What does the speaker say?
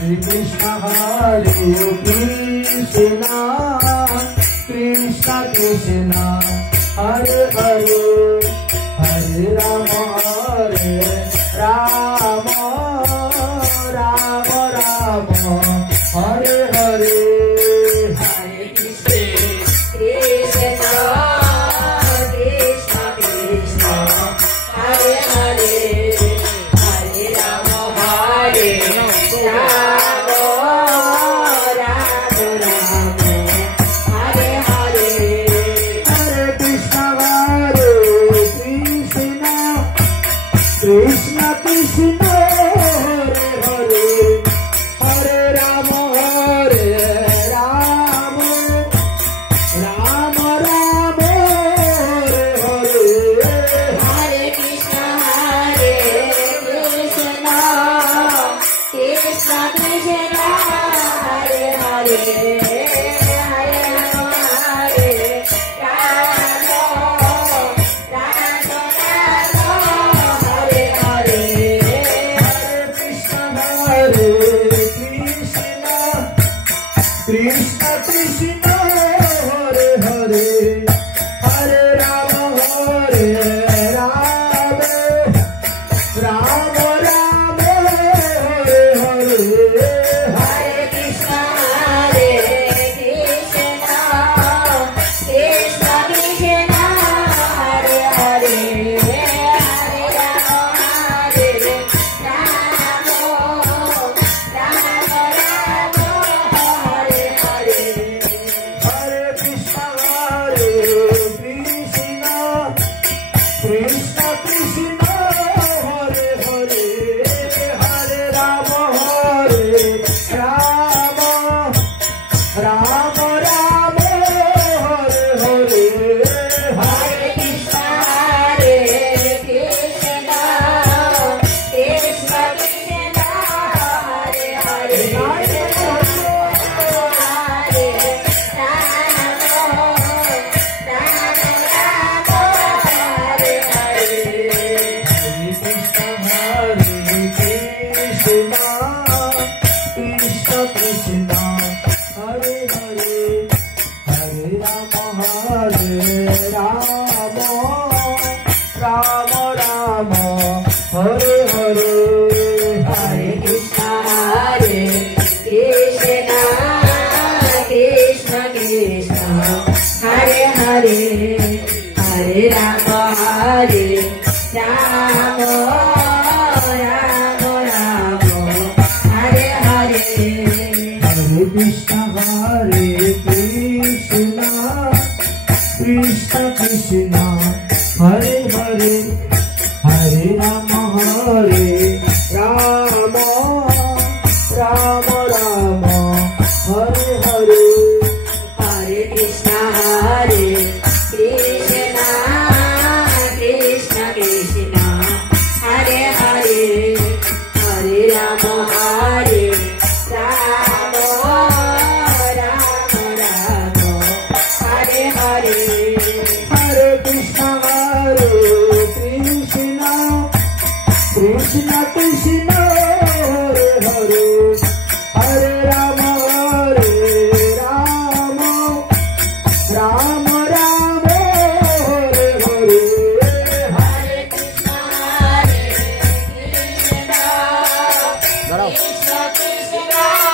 Krishna Krishna Krishna Hare Hare Hare Rama Rama Rama Rama Hare Hare Hare Krishna Krishna Krishna Krishna Hare Hare Hare Rama Hare Rama Rama Rama Hare Hare Hare Krishna Krishna Krishna Hare Hare Hare Rama Hare Rama Rama Rama Hare Hare Hare Krishna Krishna Krishna Krishna Hare Hare Hare Rama Hare Rama Rama Rama Hare Hare Hare Krishna Krishna Krishna Hare Hare Hare Rama Hare Rama Rama Rama Hare Hare Hare Krishna Krishna Krishna Krishna Hare Hare Hare Rama Hare Rama Rama Rama Hare Hare Hare Krishna Krishna Krishna Hare Hare Hare Rama Hare Rama Rama Rama Hare Hare Hare Krishna Krishna Krishna Krishna Hare Hare Hare Krishna Krishna Hare Hare Hare Rama Hare Rama Rama Rama Hare Hare Hare Krishna Krishna Krishna Krishna Hare Hare Hare Rama Hare Rama Rama Rama Hare Hare Hare Krishna Krishna Krishna Hare Hare Hare Rama Hare Rama Rama Rama Hare Hare Hare Krishna Krishna Krishna Krishna Hare Hare Hare Rama Hare Rama Rama Rama Hare Hare Hare Krishna Krishna Krishna Hare Hare Hare Rama Hare Rama Rama Rama Hare Hare Hare Krishna Krishna Krishna Krishna